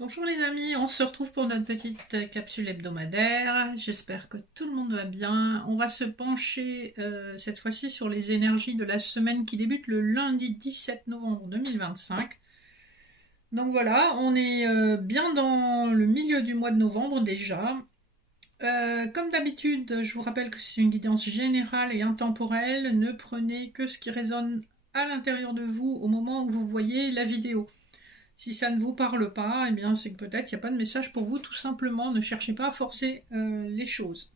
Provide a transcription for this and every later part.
Bonjour les amis, on se retrouve pour notre petite capsule hebdomadaire. J'espère que tout le monde va bien. On va se pencher cette fois-ci sur les énergies de la semaine qui débute le lundi 17 novembre 2025. Donc voilà, on est bien dans le milieu du mois de novembre déjà. Comme d'habitude, je vous rappelle que c'est une guidance générale et intemporelle. Ne prenez que ce qui résonne à l'intérieur de vous au moment où vous voyez la vidéo. Si ça ne vous parle pas, eh bien c'est que peut-être il n'y a pas de message pour vous, tout simplement. Ne cherchez pas à forcer les choses.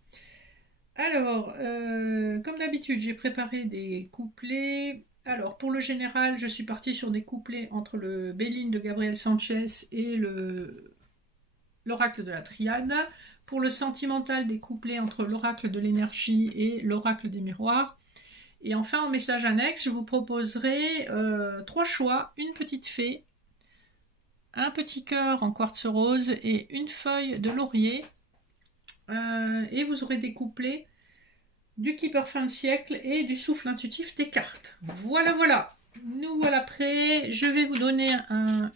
Alors, comme d'habitude, j'ai préparé des couplets. Alors, pour le général, je suis partie sur des couplets entre le Béline de Gabriel Sanchez et l'oracle de la triade. Pour le sentimental, des couplets entre l'oracle de l'énergie et l'oracle des miroirs. Et enfin, en message annexe, je vous proposerai 3 choix, une petite fée, un petit cœur en quartz rose et une feuille de laurier. Et vous aurez des couplets du Keeper fin de siècle et du souffle intuitif des cartes. Voilà, voilà. Nous voilà prêts. Je vais vous donner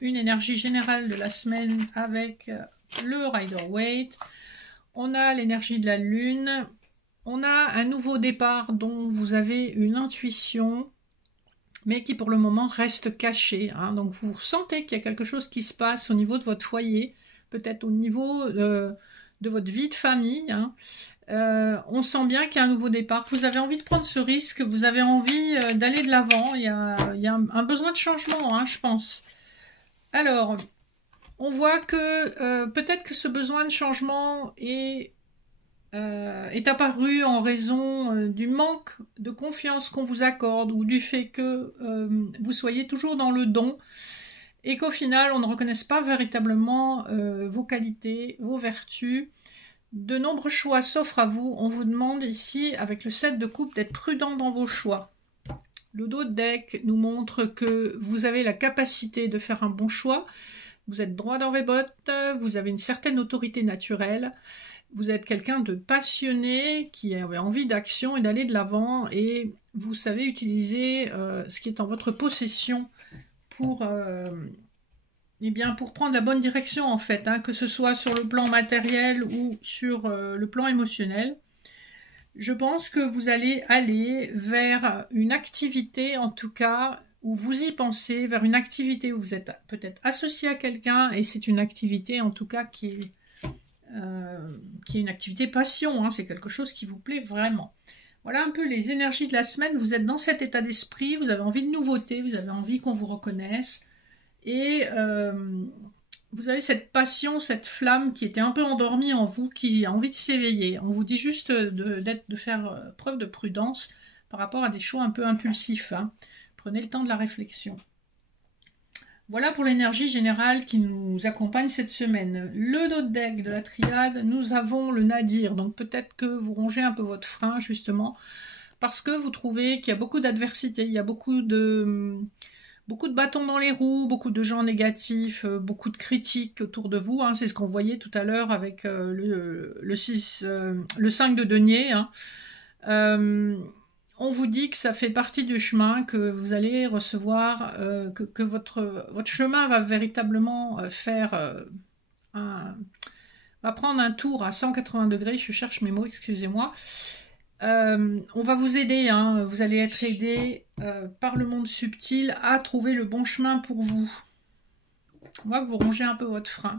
une énergie générale de la semaine avec le Rider-Waite. On a l'énergie de la lune. On a un nouveau départ dont vous avez une intuition, mais qui pour le moment reste caché. Donc vous ressentez qu'il y a quelque chose qui se passe au niveau de votre foyer, peut-être au niveau de votre vie de famille. On sent bien qu'il y a un nouveau départ. Vous avez envie de prendre ce risque, vous avez envie d'aller de l'avant. Il y a un besoin de changement, je pense. Alors, on voit que peut-être que ce besoin de changement est apparu en raison du manque de confiance qu'on vous accorde ou du fait que vous soyez toujours dans le don et qu'au final on ne reconnaisse pas véritablement vos qualités, vos vertus. De nombreux choix s'offrent à vous. On vous demande ici, avec le 7 de coupe, d'être prudent dans vos choix. Le dos de deck nous montre que vous avez la capacité de faire un bon choix. Vous êtes droit dans vos bottes, vous avez une certaine autorité naturelle. Vous êtes quelqu'un de passionné, qui avait envie d'action et d'aller de l'avant, et vous savez utiliser ce qui est en votre possession pour prendre la bonne direction en fait, que ce soit sur le plan matériel ou sur le plan émotionnel. Je pense que vous allez aller vers une activité, en tout cas, où vous y pensez, vers une activité où vous êtes peut-être associé à quelqu'un, et c'est une activité en tout cas qui est une activité passion, c'est quelque chose qui vous plaît vraiment. Voilà un peu les énergies de la semaine. Vous êtes dans cet état d'esprit, vous avez envie de nouveauté, vous avez envie qu'on vous reconnaisse, et vous avez cette passion, cette flamme qui était un peu endormie en vous, qui a envie de s'éveiller. On vous dit juste de faire preuve de prudence par rapport à des choix un peu impulsifs. Prenez le temps de la réflexion. Voilà pour l'énergie générale qui nous accompagne cette semaine. Le dos de deck de la triade, nous avons le nadir. Donc peut-être que vous rongez un peu votre frein justement parce que vous trouvez qu'il y a beaucoup d'adversité, il y a beaucoup de bâtons dans les roues, beaucoup de gens négatifs, beaucoup de critiques autour de vous. C'est ce qu'on voyait tout à l'heure avec le 5 de denier. On vous dit que ça fait partie du chemin, que vous allez recevoir, que votre chemin va véritablement va prendre un tour à 180 degrés, je cherche mes mots, excusez-moi. On va vous aider, vous allez être aidé par le monde subtil à trouver le bon chemin pour vous. On voit que vous rongez un peu votre frein.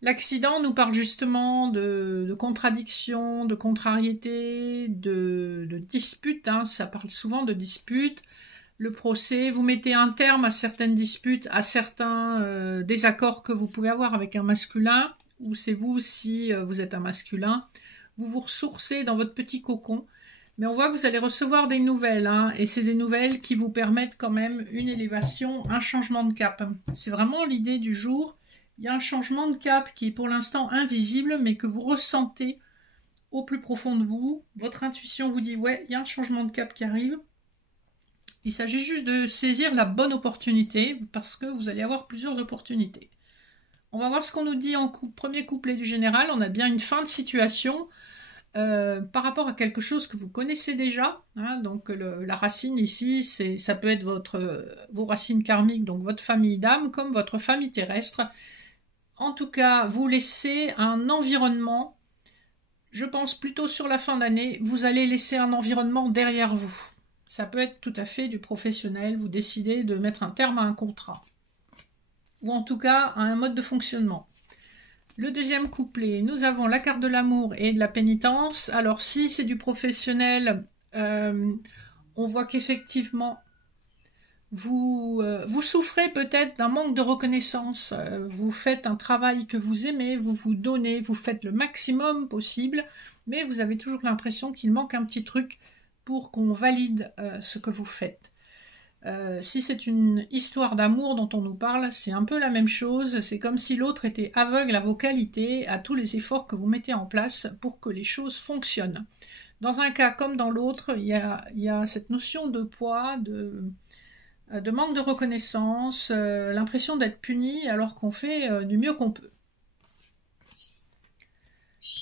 L'accident nous parle justement de contradictions, de contrariétés, de disputes. Ça parle souvent de disputes. Le procès, vous mettez un terme à certaines disputes, à certains désaccords que vous pouvez avoir avec un masculin, ou c'est vous si vous êtes un masculin. Vous vous ressourcez dans votre petit cocon. Mais on voit que vous allez recevoir des nouvelles, et c'est des nouvelles qui vous permettent quand même une élévation, un changement de cap. C'est vraiment l'idée du jour. Il y a un changement de cap qui est pour l'instant invisible, mais que vous ressentez au plus profond de vous. Votre intuition vous dit, ouais, il y a un changement de cap qui arrive. Il s'agit juste de saisir la bonne opportunité, parce que vous allez avoir plusieurs opportunités. On va voir ce qu'on nous dit en premier couplet du général. On a bien une fin de situation par rapport à quelque chose que vous connaissez déjà. Donc la racine ici, ça peut être vos racines karmiques, donc votre famille d'âme, comme votre famille terrestre. en tout cas, vous laissez un environnement, je pense plutôt sur la fin d'année, vous allez laisser un environnement derrière vous. Ça peut être tout à fait du professionnel, vous décidez de mettre un terme à un contrat. Ou en tout cas, à un mode de fonctionnement. Le deuxième couplet, nous avons la carte de l'amour et de la pénitence. Alors si c'est du professionnel, on voit qu'effectivement, vous souffrez peut-être d'un manque de reconnaissance. Vous faites un travail que vous aimez, vous vous donnez, vous faites le maximum possible, mais vous avez toujours l'impression qu'il manque un petit truc pour qu'on valide ce que vous faites. Si c'est une histoire d'amour dont on nous parle, c'est un peu la même chose. C'est comme si l'autre était aveugle à vos qualités, à tous les efforts que vous mettez en place pour que les choses fonctionnent. Dans un cas comme dans l'autre, il y a cette notion de poids, de manque de reconnaissance, l'impression d'être puni alors qu'on fait du mieux qu'on peut.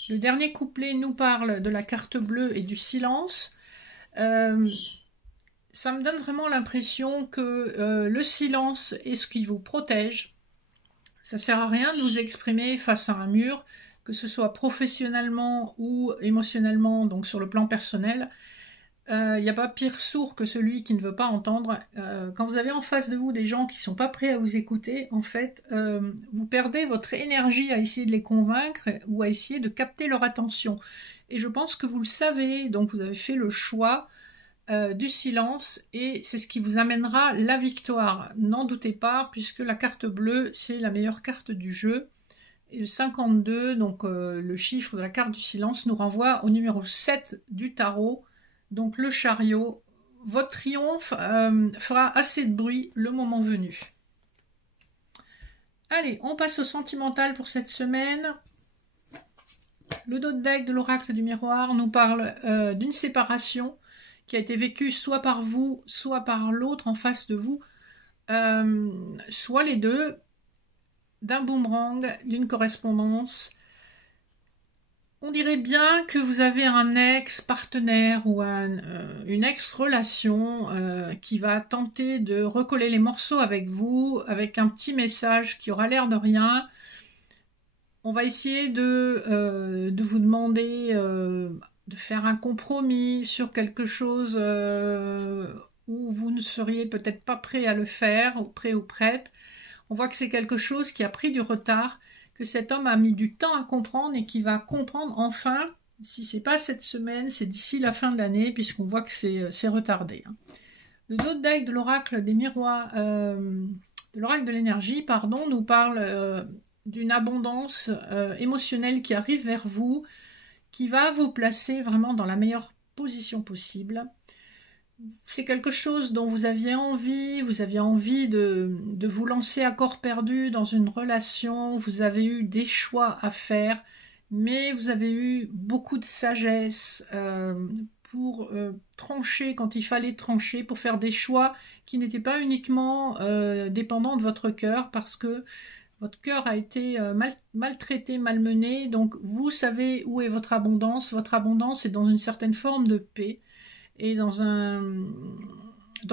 Le dernier couplet nous parle de la carte bleue et du silence. Ça me donne vraiment l'impression que le silence est ce qui vous protège. Ça ne sert à rien de vous exprimer face à un mur, que ce soit professionnellement ou émotionnellement, donc sur le plan personnel. Il n'y a pas pire sourd que celui qui ne veut pas entendre. Quand vous avez en face de vous des gens qui ne sont pas prêts à vous écouter, en fait, vous perdez votre énergie à essayer de les convaincre ou à essayer de capter leur attention. Et je pense que vous le savez, donc vous avez fait le choix du silence et c'est ce qui vous amènera la victoire. N'en doutez pas, puisque la carte bleue, c'est la meilleure carte du jeu. Et le 52, donc le chiffre de la carte du silence, nous renvoie au numéro 7 du tarot. Donc le chariot, votre triomphe fera assez de bruit le moment venu. Allez, on passe au sentimental pour cette semaine. Le dos de deck de l'oracle du miroir nous parle d'une séparation qui a été vécue soit par vous, soit par l'autre en face de vous, soit les deux, d'un boomerang, d'une correspondance. On dirait bien que vous avez un ex-partenaire ou une ex-relation qui va tenter de recoller les morceaux avec vous, avec un petit message qui aura l'air de rien. On va essayer de vous demander de faire un compromis sur quelque chose où vous ne seriez peut-être pas prêt à le faire, ou prêt ou prête. On voit que c'est quelque chose qui a pris du retard, que cet homme a mis du temps à comprendre et qui va comprendre enfin, si c'est pas cette semaine, c'est d'ici la fin de l'année, puisqu'on voit que c'est retardé. Le dos de deck de l'oracle des miroirs, de l'oracle de l'énergie, pardon, nous parle d'une abondance émotionnelle qui arrive vers vous, qui va vous placer vraiment dans la meilleure position possible. C'est quelque chose dont vous aviez envie de vous lancer à corps perdu dans une relation, vous avez eu des choix à faire, mais vous avez eu beaucoup de sagesse pour trancher quand il fallait trancher, pour faire des choix qui n'étaient pas uniquement dépendants de votre cœur, parce que votre cœur a été maltraité, malmené, donc vous savez où est votre abondance. Votre abondance est dans une certaine forme de paix et dans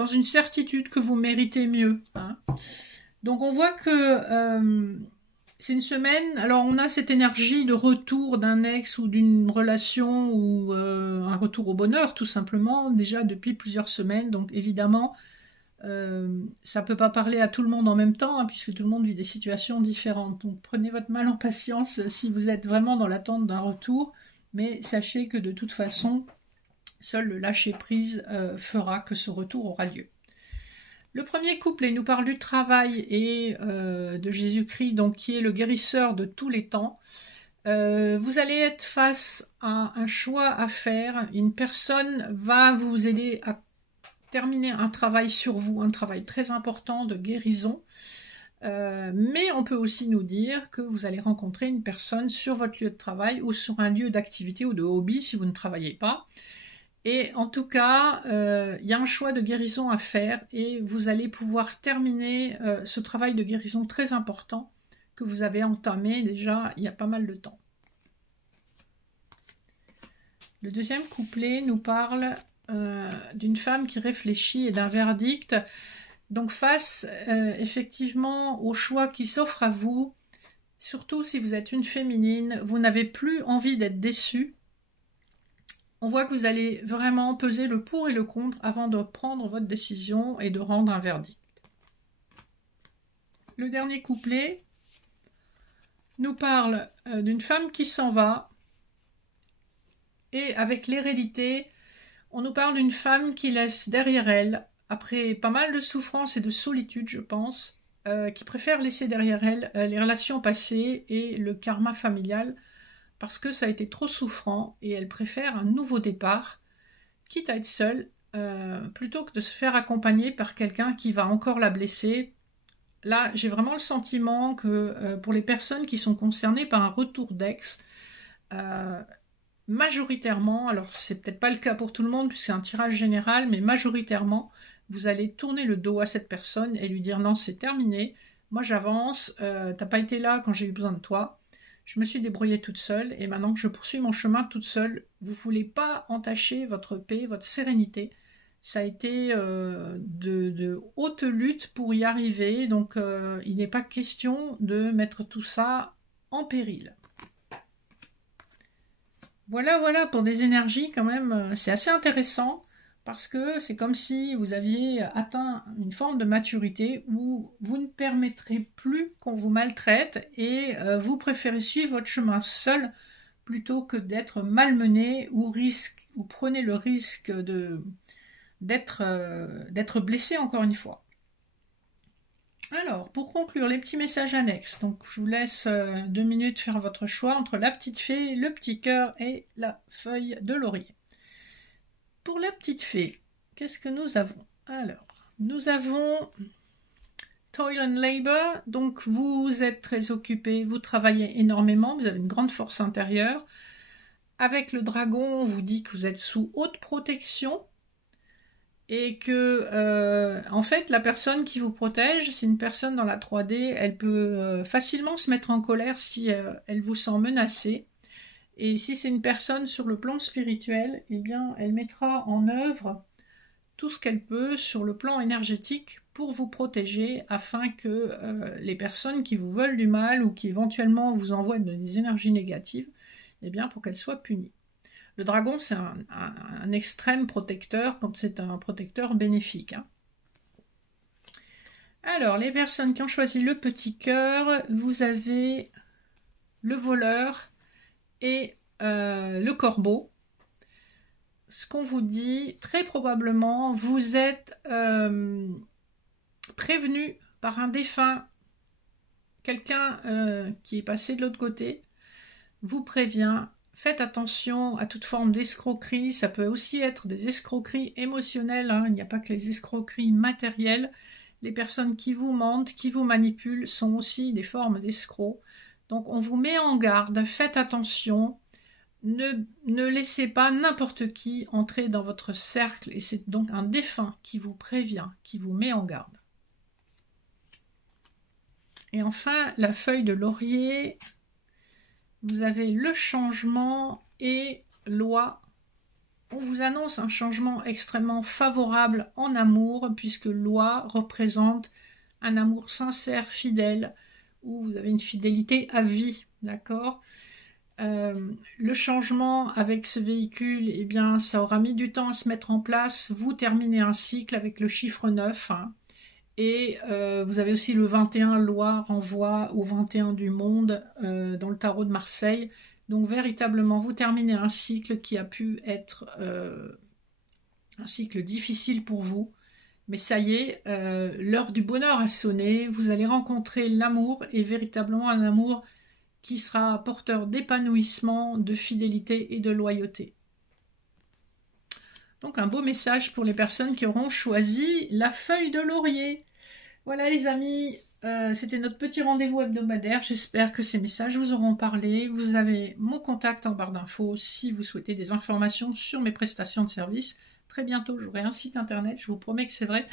une certitude que vous méritez mieux. Hein. Donc on voit que c'est une semaine, alors on a cette énergie de retour d'un ex ou d'une relation ou un retour au bonheur tout simplement, déjà depuis plusieurs semaines, donc évidemment ça ne peut pas parler à tout le monde en même temps, hein, puisque tout le monde vit des situations différentes. Donc prenez votre mal en patience si vous êtes vraiment dans l'attente d'un retour, mais sachez que de toute façon, seul le lâcher-prise fera que ce retour aura lieu. Le premier couplet nous parle du travail et de Jésus-Christ, donc qui est le guérisseur de tous les temps. Vous allez être face à un choix à faire. Une personne va vous aider à terminer un travail sur vous, un travail très important de guérison. Mais on peut aussi nous dire que vous allez rencontrer une personne sur votre lieu de travail ou sur un lieu d'activité ou de hobby si vous ne travaillez pas. Et en tout cas, il y a un choix de guérison à faire et vous allez pouvoir terminer ce travail de guérison très important que vous avez entamé déjà il y a pas mal de temps. Le deuxième couplet nous parle d'une femme qui réfléchit et d'un verdict. Donc face effectivement au choix qui s'offre à vous, Surtout si vous êtes une féminine, vous n'avez plus envie d'être déçue. On voit que vous allez vraiment peser le pour et le contre avant de prendre votre décision et de rendre un verdict. Le dernier couplet nous parle d'une femme qui s'en va. Et avec l'hérédité, on nous parle d'une femme qui laisse derrière elle, après pas mal de souffrance et de solitude, je pense, qui préfère laisser derrière elle les relations passées et le karma familial, parce que ça a été trop souffrant, et elle préfère un nouveau départ, quitte à être seule, plutôt que de se faire accompagner par quelqu'un qui va encore la blesser. Là, j'ai vraiment le sentiment que pour les personnes qui sont concernées par un retour d'ex, majoritairement, alors c'est peut-être pas le cas pour tout le monde puisque c'est un tirage général, mais majoritairement, vous allez tourner le dos à cette personne et lui dire non, c'est terminé, moi j'avance, t'as pas été là quand j'ai eu besoin de toi, je me suis débrouillée toute seule et maintenant que je poursuis mon chemin toute seule, vous voulez pas entacher votre paix, votre sérénité. Ça a été de haute lutte pour y arriver, donc il n'est pas question de mettre tout ça en péril. Voilà pour des énergies quand même, c'est assez intéressant parce que c'est comme si vous aviez atteint une forme de maturité où vous ne permettrez plus qu'on vous maltraite et vous préférez suivre votre chemin seul plutôt que d'être malmené ou prenez le risque d'être blessé encore une fois. Alors, pour conclure, les petits messages annexes. Donc, je vous laisse 2 minutes faire votre choix entre la petite fée, le petit cœur et la feuille de laurier. Pour la petite fée, qu'est-ce que nous avons? Alors, nous avons Toil and Labor. Donc, vous êtes très occupé, vous travaillez énormément, vous avez une grande force intérieure. Avec le dragon, on vous dit que vous êtes sous haute protection. Et que, en fait, la personne qui vous protège, c'est une personne dans la 3D, elle peut facilement se mettre en colère si elle vous sent menacée. Et si c'est une personne sur le plan spirituel, eh bien, elle mettra en œuvre tout ce qu'elle peut sur le plan énergétique pour vous protéger, afin que les personnes qui vous veulent du mal ou qui éventuellement vous envoient des énergies négatives, eh bien, pour qu'elles soient punies. Le dragon, c'est un extrême protecteur quand c'est un protecteur bénéfique. Hein. Alors, les personnes qui ont choisi le petit cœur, vous avez le voleur et le corbeau. Ce qu'on vous dit, très probablement, vous êtes prévenu par un défunt, quelqu'un qui est passé de l'autre côté, vous prévient. Faites attention à toute forme d'escroquerie, ça peut aussi être des escroqueries émotionnelles, hein. Il n'y a pas que les escroqueries matérielles. Les personnes qui vous mentent, qui vous manipulent sont aussi des formes d'escrocs. Donc on vous met en garde, faites attention, ne laissez pas n'importe qui entrer dans votre cercle, et c'est donc un défunt qui vous prévient, qui vous met en garde. Et enfin, la feuille de laurier... Vous avez le changement et loi. On vous annonce un changement extrêmement favorable en amour, puisque loi représente un amour sincère, fidèle, où vous avez une fidélité à vie, d'accord? Le changement avec ce véhicule, eh bien, ça aura mis du temps à se mettre en place. Vous terminez un cycle avec le chiffre 9, hein. Et vous avez aussi le 21, loi renvoie au 21 du monde dans le tarot de Marseille. Donc véritablement, vous terminez un cycle qui a pu être un cycle difficile pour vous. Mais ça y est, l'heure du bonheur a sonné. Vous allez rencontrer l'amour, et véritablement un amour qui sera porteur d'épanouissement, de fidélité et de loyauté. Donc un beau message pour les personnes qui auront choisi la feuille de laurier. Voilà les amis, c'était notre petit rendez-vous hebdomadaire. J'espère que ces messages vous auront parlé. Vous avez mon contact en barre d'infos si vous souhaitez des informations sur mes prestations de services. Très bientôt, j'aurai un site internet, je vous promets que c'est vrai.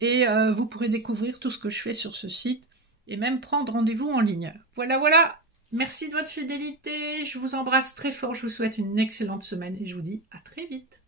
Et vous pourrez découvrir tout ce que je fais sur ce site et même prendre rendez-vous en ligne. Voilà. Merci de votre fidélité. Je vous embrasse très fort. Je vous souhaite une excellente semaine et je vous dis à très vite.